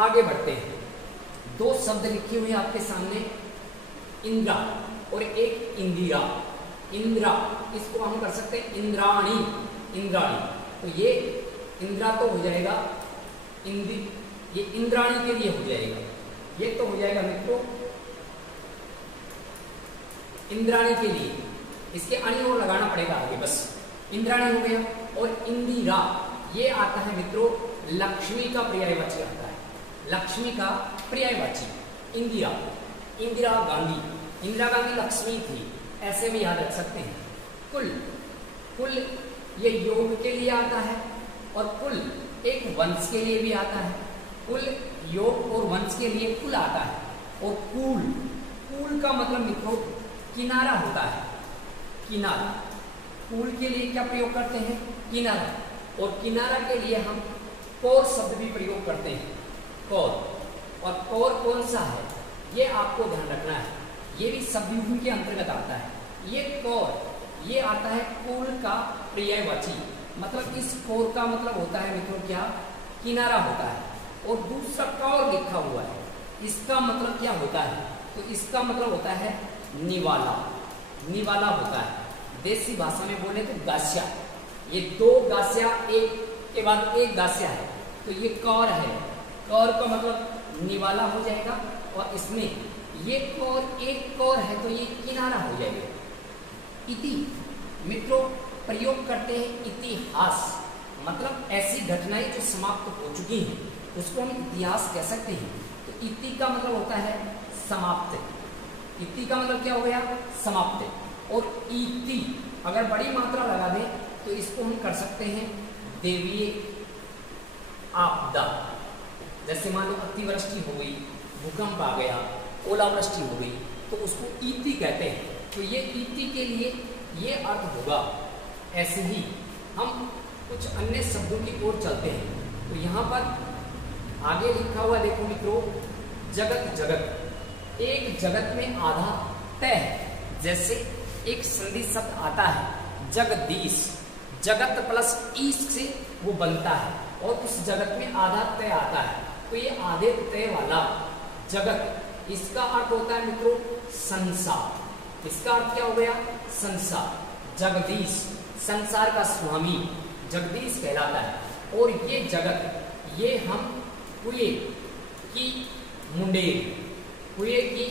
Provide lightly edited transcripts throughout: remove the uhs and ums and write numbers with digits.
आगे बढ़ते हैं। दो शब्द लिखे हुए हैं आपके सामने, इंद्रा और एक इंदिरा। इंद्रा, इसको हम कर सकते हैं इंद्राणी, इंद्राणी। तो ये इंद्रा तो हो जाएगा, ये इंद्राणी के लिए हो जाएगा। ये तो हो जाएगा मित्रों इंद्राणी के लिए, इसके अणी और लगाना पड़ेगा आगे, बस इंद्राणी हो गया। और इंदिरा ये आता है मित्रों लक्ष्मी का पर्यायवाची आता है, लक्ष्मी का पर्यायवाची। इंदिरा, इंदिरा गांधी, इंदिरा गांधी लक्ष्मी थी, ऐसे भी याद रख सकते हैं। कुल, कुल ये योग के लिए आता है और कुल एक वंश के लिए भी आता है। कुल योग और वंश के लिए कुल आता है। और कूल, कूल का मतलब मित्रों किनारा होता है, किनारा। कूल के लिए क्या प्रयोग करते हैं? किनारा। और किनारा के लिए हम कोर शब्द भी प्रयोग करते हैं, कोर। और कोर कौन सा है ये आपको ध्यान रखना है, ये भी शब्दयुग्म के अंतर्गत आता है। ये कोर ये आता है कूल का पर्यायवाची, मतलब इस कोर का मतलब होता है मित्रों क्या? किनारा होता है। और दूसरा कौर लिखा हुआ है, इसका मतलब क्या होता है? तो इसका मतलब होता है निवाला, निवाला होता है। देसी भाषा में बोले तो गास्या। ये दो गास्या एक के बाद एक गास्या है, तो ये कौर है। कौर का मतलब निवाला हो जाएगा। और इसमें ये कौर एक कौर है तो ये किनारा हो जाएगा। इति मित्रों प्रयोग करते हैं इतिहास, मतलब ऐसी घटनाएं जो समाप्त हो चुकी हैं उसको हम इतिहास कह सकते हैं। तो इति का मतलब होता है समाप्त। इति का मतलब क्या हो गया? समाप्त। और इति अगर बड़ी मात्रा लगा दें तो इसको हम कर सकते हैं देवीय आपदा। जैसे मान लो अतिवृष्टि हो गई, भूकंप आ गया, ओलावृष्टि हो गई, तो उसको इति कहते हैं। तो ये इति के लिए ये अर्थ होगा। ऐसे ही हम कुछ अन्य शब्दों की ओर चलते हैं। तो यहाँ पर आगे लिखा हुआ देखो मित्रों, जगत, जगत। एक जगत में आधा तय है। जैसे एक संधि शब्द आता है जगदीश, जगत प्लस ईश से वो बनता है और उस जगत में आधा तय आता है। तो ये आधे तय वाला जगत, इसका अर्थ होता है मित्रों संसार। इसका अर्थ क्या हो गया? संसार। जगदीश संसार का स्वामी जगदीश कहलाता है। और ये जगत, ये हम कुएं की मुंडेर, कुएं की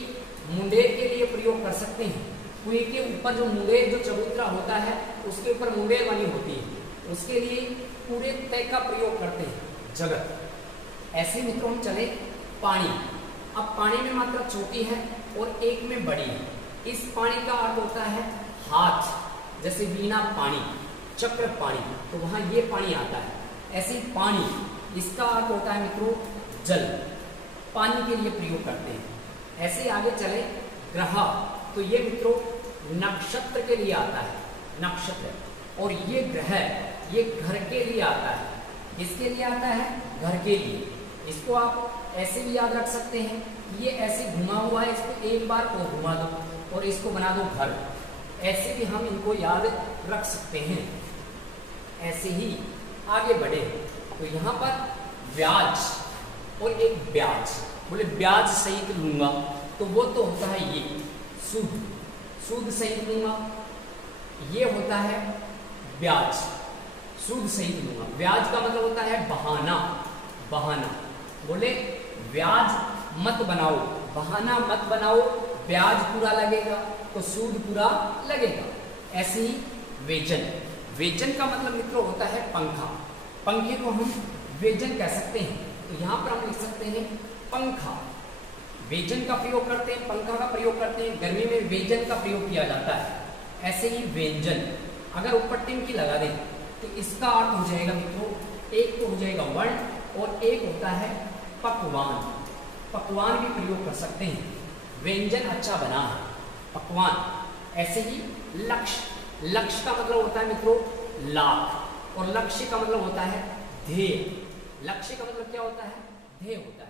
मुंडेर के लिए प्रयोग कर सकते हैं। कुएं के ऊपर जो मुंडेर, जो चबूतरा होता है उसके ऊपर मुंडेर बनी होती है, उसके लिए पूरे तय का प्रयोग करते हैं जगत। ऐसे मित्रों हम चले पानी। अब पानी में मात्रा छोटी है और एक में बड़ी है। इस पानी का अर्थ होता है हाथ, जैसे वीणा पानी, चक्र पानी, तो वहां ये पानी आता है। ऐसे ही पानी, इसका अर्थ होता है मित्रों जल, पानी के लिए प्रयोग करते हैं। ऐसे आगे चले ग्रह, तो ये मित्रों नक्षत्र के लिए आता है, नक्षत्र। और ये ग्रह, ये घर के लिए आता है। किसके लिए आता है? घर के लिए। इसको आप ऐसे भी याद रख सकते हैं, ये ऐसे घुमा हुआ है, इसको एक बार और घुमा दो और इसको बना दो घर। ऐसे भी हम इनको याद रख सकते हैं। ऐसे ही आगे बढ़े तो यहाँ पर ब्याज और एक ब्याज, बोले ब्याज सहित लूंगा, तो वो तो होता है ये सूद, सूद सहित लूंगा, ये होता है ब्याज, सूद सहित लूंगा। ब्याज का मतलब होता है बहाना, बहाना। बोले ब्याज मत बनाओ, बहाना मत बनाओ, ब्याज पूरा लगेगा तो सूद पूरा लगेगा। ऐसे ही वेजन, वेजन का मतलब मित्रों होता है पंखा। पंखे को हम वेजन कह सकते हैं। तो यहाँ पर हम लिख सकते हैं पंखा। वेजन का प्रयोग करते हैं, पंखा का प्रयोग करते हैं। गर्मी में वेजन का प्रयोग किया जाता है। ऐसे ही व्यंजन, अगर ऊपर टिमकी लगा दें तो इसका अर्थ हो जाएगा मित्रों, एक तो हो जाएगा वर्ण और एक होता है पकवान। पकवान भी प्रयोग कर सकते हैं। व्यंजन अच्छा बना है, पकवान। ऐसे ही लक्ष्य, लक्ष्य का मतलब होता है मित्रों लाभ, और लक्ष्य का मतलब होता है ध्येय। लक्ष्य का मतलब क्या होता है? ध्येय होता है।